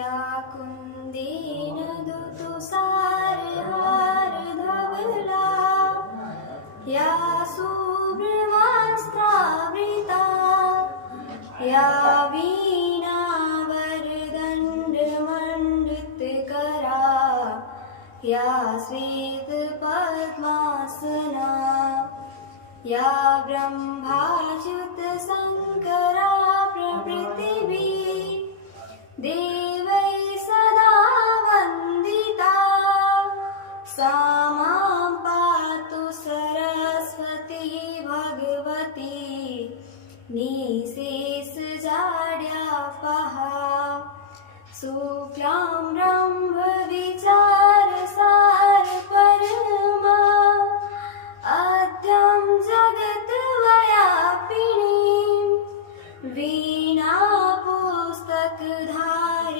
या कुन्देन दुतुसारहारधवला या शुभ्रवस्त्रावृता या वीणावरदण्डमण्डितकरा या श्वेतपद्मासना या ब्रह्माच्युतशङ्करा प्रभृतिभिः देवैः सदा वन्दिता सा मां पातु सरस्वती भगवती निःशेषजाड्यापहा शुक्लां